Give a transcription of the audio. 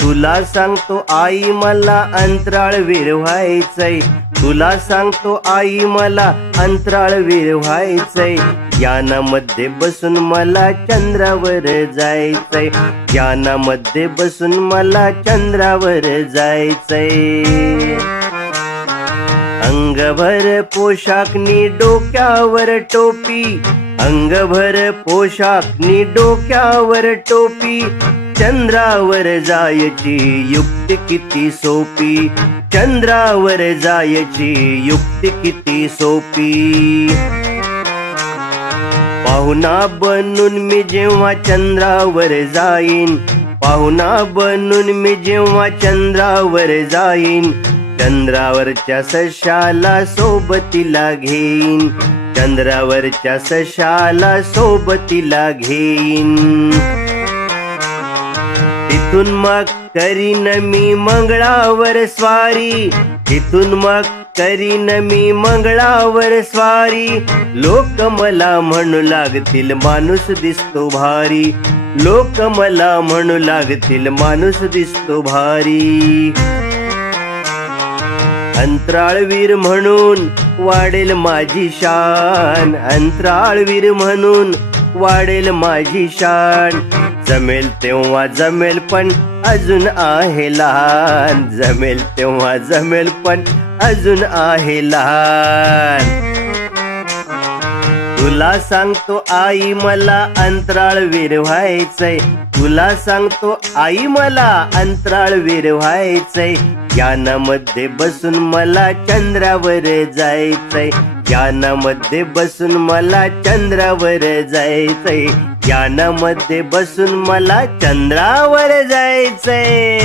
तुला सांगतो आई मला अंतराळवीर व्हायचंय, तुला सांगतो आई मला अंतराळवीर व्हायचंय, यानामध्ये बसून मला चंद्रावर जायचंय, यानामध्ये बसून मला चंद्रावर जायचंय। अंगभर पोशाखनी डोक्यावर टोपी, अंगभर पोशाखनी डोक्यावर टोपी, चंद्रावर जायची युक्ती किती सोपी, चंद्रावर जायची युक्ती किती सोपी। पाहुणा बनून मी जेव्हा चंद्रावर जाईन, पाहुणा बनून मी जेव्हा चंद्रावर जाईन, चंद्रावरच्या सशाला सोबतीला घेईन, चंद्रावरच्या सशाला सोबतीला घेईन। तिथून मग करीन मी मंगळावर स्वारी, तिथून मग करीन मी मंगळावर स्वारी, लोक मला म्हणू लागतील माणूस दिसतो भारी, लोक मला म्हणू लागतील माणूस दिसतो भारी। अंतराळवीर म्हणून वाढेल माझी शान, अंतराळवीर म्हणून वाढेल माझी शान, जमेल तेव्हा जमेल पण अजून आहे लहान, जमेल तेव्हा जमेल पण अजून आहे लहान। तुला सांगतो आई मला अंतराळवीर व्हायचंय, तुला सांगतो आई मला अंतराळवीर व्हायचंय, यानामध्ये बसून मला चंद्रावर जायचंय, यानामध्ये बसून मला चंद्रावर जायचंय, यानामध्ये बसून मला चंद्रावर जायचंय।